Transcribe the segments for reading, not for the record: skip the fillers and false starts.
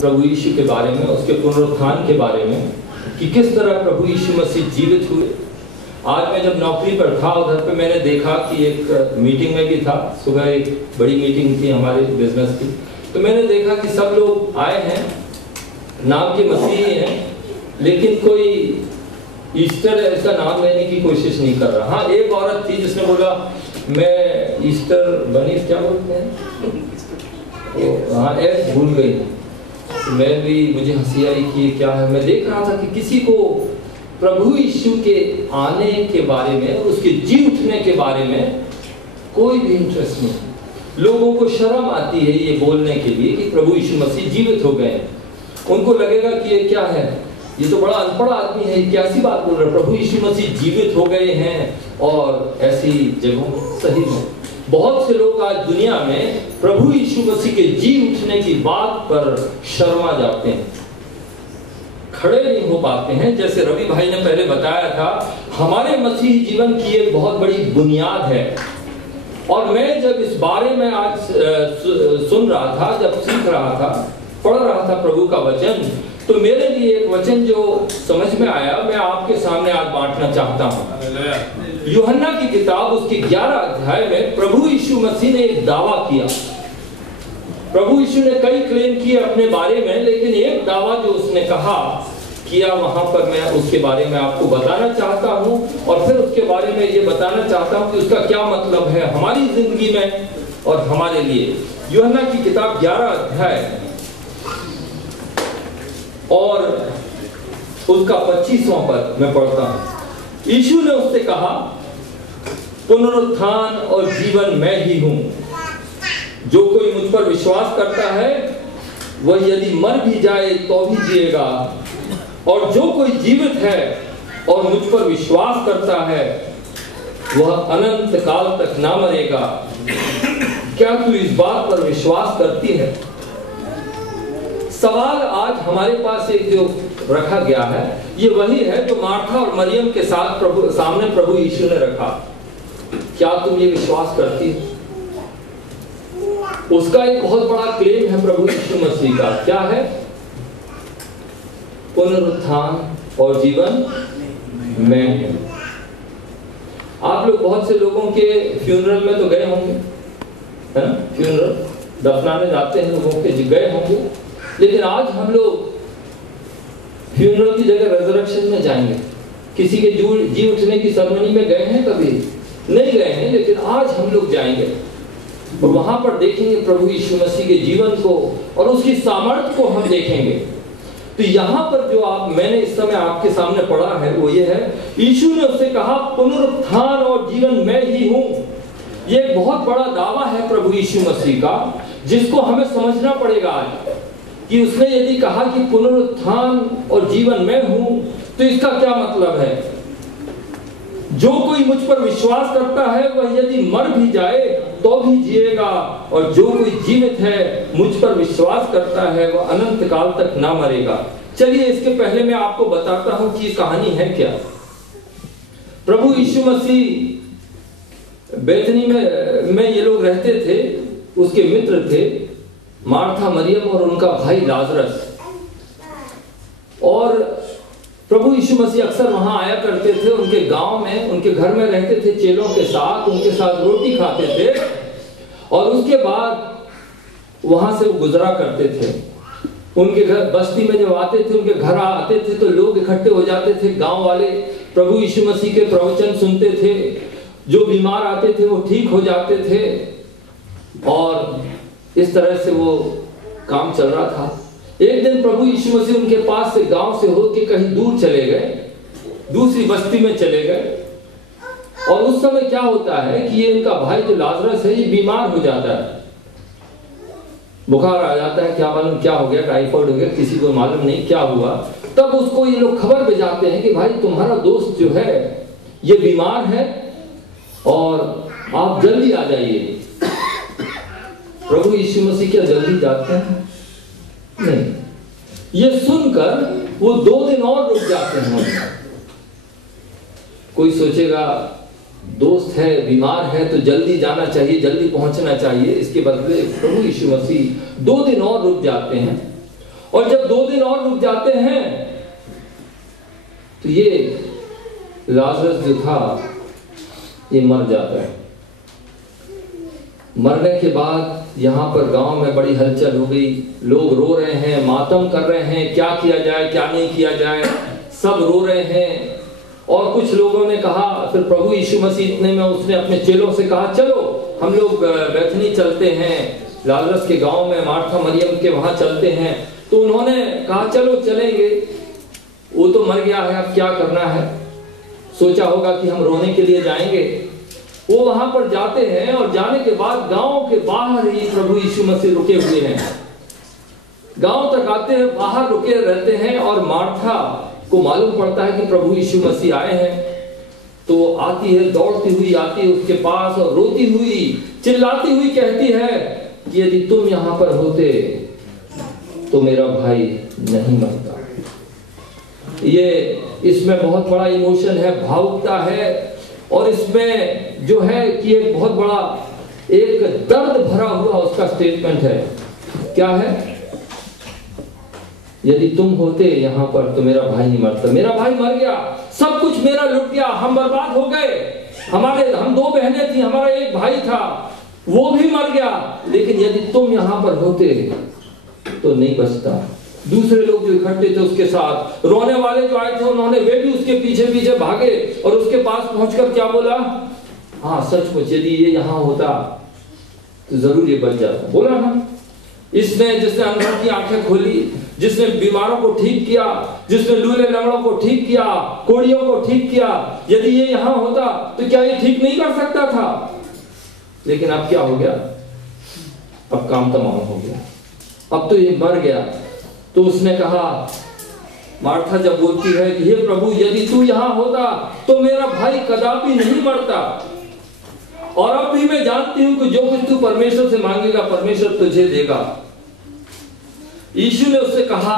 प्रभु यीशु के बारे में, उसके पुनरुत्थान के बारे में कि किस तरह प्रभु यीशु मसीह जीवित हुए। आज मैं जब नौकरी पर था उधर पे मैंने देखा कि एक मीटिंग में भी था, सुबह एक बड़ी मीटिंग थी हमारे बिजनेस की, तो मैंने देखा कि सब लोग आए हैं, नाम के मसीही हैं, लेकिन कोई ईस्टर ऐसा नाम लेने की कोशिश नहीं कर रहा। हाँ, एक औरत थी जिसने बोला मैं ईस्टर बनी, क्या बोलते हैं, हाँ ऐसे भूल गई। मैं भी, मुझे हंसी आई कि क्या है। मैं देख रहा था कि किसी को प्रभु यीशु के आने के बारे में, उसके जी उठने के बारे में कोई भी इंटरेस्ट नहीं। लोगों को शर्म आती है ये बोलने के लिए कि प्रभु यीशु मसीह जीवित हो गए। उनको लगेगा कि ये क्या है, ये तो बड़ा अनपढ़ आदमी है, कैसी बात बोल रहा है, प्रभु यीशु मसीह जीवित हो गए हैं और ऐसी जगहों। सही में बहुत से लोग आज दुनिया में प्रभु यीशु मसीह के जी उठने की बात पर शर्मा जाते हैं, खड़े नहीं हो पाते हैं। जैसे रवि भाई ने पहले बताया था, हमारे मसीही जीवन की एक बहुत बड़ी बुनियाद है। और मैं जब इस बारे में आज सुन रहा था, जब सीख रहा था, पढ़ रहा था प्रभु का वचन, तो मेरे लिए एक वचन जो समझ में आया, मैं आपके सामने आज बांटना चाहता हूं। यूहन्ना की किताब उसके 11 अध्याय में प्रभु यीशु मसीह ने एक दावा किया। प्रभु यीशु ने कई क्लेम किए अपने बारे में, लेकिन एक दावा जो उसने कहा किया, वहां पर मैं उसके बारे में आपको बताना चाहता हूं और फिर उसके बारे में ये बताना चाहता हूं कि उसका क्या मतलब है हमारी जिंदगी में और हमारे लिए। यूहन्ना की किताब 11 अध्याय और उसका 25वां पद मैं पढ़ता हूं। यीशु ने उससे कहा, पुनरुत्थान और जीवन मैं ही हूं। जो कोई मुझ पर विश्वास करता है वह यदि मर भी जाए तो भी जिएगा, और जो कोई जीवित है और मुझ पर विश्वास करता है वह अनंत काल तक ना मरेगा। क्या तू इस बात पर विश्वास करती है? सवाल आज हमारे पास एक जो रखा गया है, ये वही है जो मार्था और मरियम के साथ सामने प्रभु यीशु ने रखा। क्या तुम ये विश्वास करती हो? उसका एक बहुत बड़ा क्लेम है प्रभु यीशु मसीह का। क्या है? पुनरुत्थान और जीवन मैं हूं। आप लोग बहुत से लोगों के फ्यूनरल में तो गए होंगे, है ना? फ्यूनरल दफनाने जाते हैं लोगों के, गए होंगे। लेकिन आज हम लोग फ्यूनरल की जगह रेजरेक्शन में जाएंगे। किसी के जी उठने की सेरेमनी में गए हैं? कभी नहीं गए हैं, लेकिन आज हम लोग जाएंगे और वहां पर देखेंगे प्रभु यीशु मसीह के जीवन को और उसकी सामर्थ्य को हम देखेंगे। तो यहाँ पर जो मैंने इस समय आपके सामने पढ़ा है वो ये है, यीशु ने उससे कहा, पुनरुत्थान और जीवन मैं ही हूं। ये एक बहुत बड़ा दावा है प्रभु यीशु मसीह का, जिसको हमें समझना पड़ेगा आज कि उसने यदि कहा कि पुनरुत्थान और जीवन मैं हूं, तो इसका क्या मतलब है? जो कोई मुझ पर विश्वास करता है वह यदि मर भी जाए तो भी जिएगा, और जो कोई जीवित है मुझ पर विश्वास करता है वह अनंत काल तक ना मरेगा। चलिए इसके पहले मैं आपको बताता हूं कि कहानी है क्या। प्रभु यीशु मसीह बेथनी में ये लोग रहते थे, उसके मित्र थे मार्था, मरियम और उनका भाई लाजरस। और प्रभु यीशु मसीह अक्सर वहां आया करते थे, उनके गांव में, उनके घर में रहते थे चेलों के साथ, उनके साथ रोटी खाते थे और उसके बाद वहां से वो गुजरा करते थे। उनके घर बस्ती में जब आते थे, उनके घर आते थे तो लोग इकट्ठे हो जाते थे, गांव वाले प्रभु यीशु मसीह के प्रवचन सुनते थे। जो बीमार आते थे वो ठीक हो जाते थे और इस तरह से वो काम चल रहा था। एक दिन प्रभु यीशु मसीह उनके पास से, गांव से होके कहीं दूर चले गए, दूसरी बस्ती में चले गए। और उस समय क्या होता है कि ये इनका भाई जो लाजरस है, ये बीमार हो जाता है, बुखार आ जाता है, क्या मालूम क्या हो गया, टाइफाइड हो गया, किसी को मालूम नहीं क्या हुआ। तब उसको ये लोग खबर भेजाते हैं कि भाई तुम्हारा दोस्त जो है ये बीमार है और आप जल्दी आ जाइए। प्रभु यीशु मसीह क्या जल्दी जाते हैं? नहीं। ये सुनकर वो 2 दिन और रुक जाते हैं। कोई सोचेगा दोस्त है, बीमार है तो जल्दी जाना चाहिए, जल्दी पहुंचना चाहिए। इसके बदले प्रभु यीशु मसीह 2 दिन और रुक जाते हैं और जब 2 दिन और रुक जाते हैं तो ये लाजरस जो था ये मर जाता है। मरने के बाद यहाँ पर गांव में बड़ी हलचल हो गई, लोग रो रहे हैं, मातम कर रहे हैं, क्या किया जाए क्या नहीं किया जाए, सब रो रहे हैं। और कुछ लोगों ने कहा, फिर प्रभु यीशु मसीह इतने में उसने अपने चेलों से कहा चलो हम लोग बैथनी चलते हैं, लाजरस के गांव में मार्था मरियम के वहां चलते हैं। तो उन्होंने कहा चलो चलेंगे, वो तो मर गया है, अब क्या करना है। सोचा होगा कि हम रोने के लिए जाएंगे। वो वहां पर जाते हैं और जाने के बाद गांव के बाहर ही प्रभु यीशु मसीह रुके हुए हैं। गांव तक आते हैं, बाहर रुके रहते हैं और मार्था को मालूम पड़ता है कि प्रभु यीशु मसीह आए हैं। तो आती है, दौड़ती हुई आती है उसके पास और रोती हुई चिल्लाती हुई कहती है कि यदि तुम यहां पर होते तो मेरा भाई नहीं मरता। ये इसमें बहुत बड़ा इमोशन है, भावुकता है, और इसमें जो है कि एक बहुत बड़ा एक दर्द भरा हुआ उसका स्टेटमेंट है। क्या है? यदि तुम होते यहां पर तो मेरा भाई नहीं मरता। मेरा भाई मर गया, सब कुछ मेरा लुट गया, हम बर्बाद हो गए। हम 2 बहनें थी, हमारा एक भाई था, वो भी मर गया, लेकिन यदि तुम यहां पर होते तो नहीं बचता। दूसरे लोग जो इकट्ठे थे उसके साथ, रोने वाले जो आए थे उन्होंने वे भी उसके पीछे पीछे भागे और उसके पास पहुंचकर क्या बोला? हाँ सचमुच यदि ये यहां होता तो जरूर ये बच जाता। बोला ना, जिसने अंधों की आंखें खोली, जिसने बीमारों को ठीक किया, जिसने लूले लंगड़ों को ठीक किया, कोड़ियों को ठीक किया, यदि ये यहां होता तो क्या ये ठीक नहीं कर सकता था? लेकिन अब क्या हो गया? अब काम तमाम हो गया, अब तो ये मर गया। तो उसने कहा, मार्था जब बोलती है कि हे प्रभु यदि तू यहां होता तो मेरा भाई कदापि नहीं मरता, और अब भी मैं जानती हूं कि जो कुछ तू परमेश्वर से मांगेगा परमेश्वर तुझे देगा। यीशु ने उससे कहा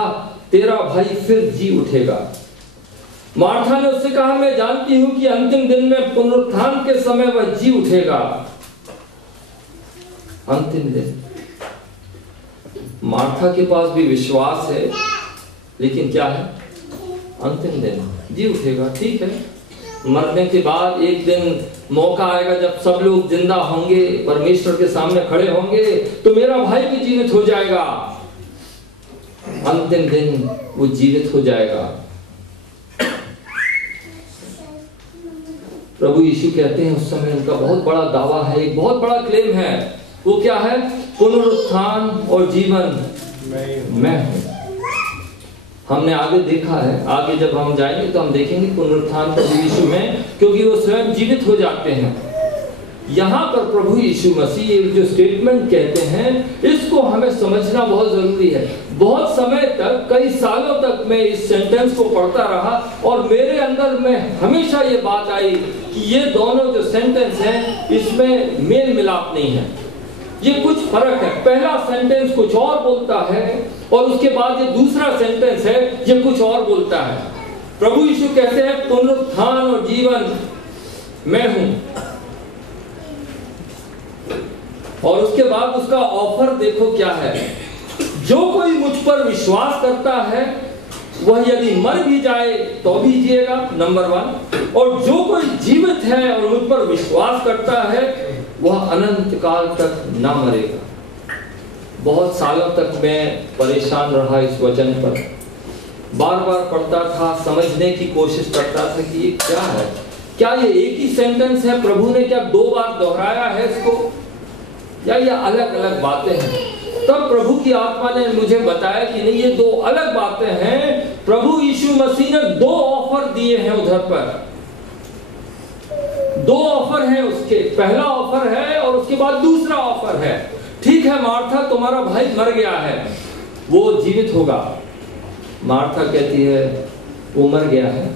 तेरा भाई फिर जी उठेगा। मार्था ने उससे कहा मैं जानती हूं कि अंतिम दिन में पुनरुत्थान के समय वह जी उठेगा। अंतिम दिन मार्था के पास भी विश्वास है, लेकिन क्या है? अंतिम दिन जी उठेगा। ठीक है, मरने के बाद एक दिन मौका आएगा जब सब लोग जिंदा होंगे, परमेश्वर के सामने खड़े होंगे, तो मेरा भाई भी जीवित हो जाएगा। अंतिम दिन वो जीवित हो जाएगा। प्रभु यीशु कहते हैं उस समय उनका बहुत बड़ा दावा है, एक बहुत बड़ा क्लेम है। वो क्या है? पुनरुत्थान और जीवन मैं हूं। हमने आगे देखा है, आगे जब हम जाएंगे तो हम देखेंगे पुनरुत्थान प्रभु यीशु में, क्योंकि वो स्वयं जीवित हो जाते हैं। यहां पर प्रभु यीशु मसीह जो स्टेटमेंट कहते हैं, इसको हमें समझना बहुत जरूरी है। बहुत समय तक, कई सालों तक मैं इस सेंटेंस को पढ़ता रहा और मेरे अंदर में हमेशा ये बात आई कि ये दोनों जो सेंटेंस हैं इसमें मेल मिलाप नहीं है, ये कुछ फर्क है। पहला सेंटेंस कुछ और बोलता है और उसके बाद ये दूसरा सेंटेंस है ये कुछ और बोलता है। प्रभु यीशु कहते हैं पुनरुत्थान और जीवन मैं हूं, और उसके बाद उसका ऑफर देखो क्या है। जो कोई मुझ पर विश्वास करता है वह यदि मर भी जाए तो भी जिएगा, नंबर 1, और जो कोई जीवित है और मुझ पर विश्वास करता है वह अनंत काल तक ना मरेगा। बहुत सालों तक मैं परेशान रहा इस वचन पर, बार बार पढ़ता था, समझने की कोशिश करता था कि ये क्या है, क्या ये एक ही सेंटेंस है, प्रभु ने क्या 2 बार दोहराया है इसको, या ये अलग अलग बातें हैं। तब प्रभु की आत्मा ने मुझे बताया कि नहीं, ये 2 अलग बातें हैं। प्रभु यीशु मसीह ने 2 ऑफर दिए हैं उधर पर, 2 ऑफर हैं उसके। पहला ऑफर है और उसके बाद दूसरा ऑफर है। ठीक है मार्था, तुम्हारा भाई मर गया है, वो जीवित होगा। मार्था कहती है वो मर गया है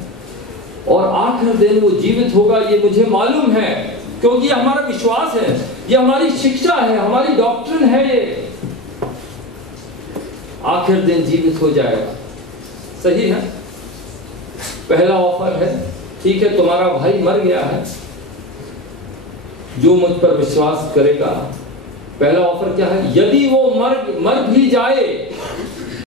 और आखिर दिन वो जीवित होगा, ये मुझे मालूम है, क्योंकि हमारा विश्वास है, ये हमारी शिक्षा है, हमारी डॉक्ट्रिन है। ये आखिर दिन जीवित हो जाएगा। सही है, पहला ऑफर है। ठीक है, तुम्हारा भाई मर गया है, जो मुझ पर विश्वास करेगा। पहला ऑफर क्या है? यदि वो मर भी जाए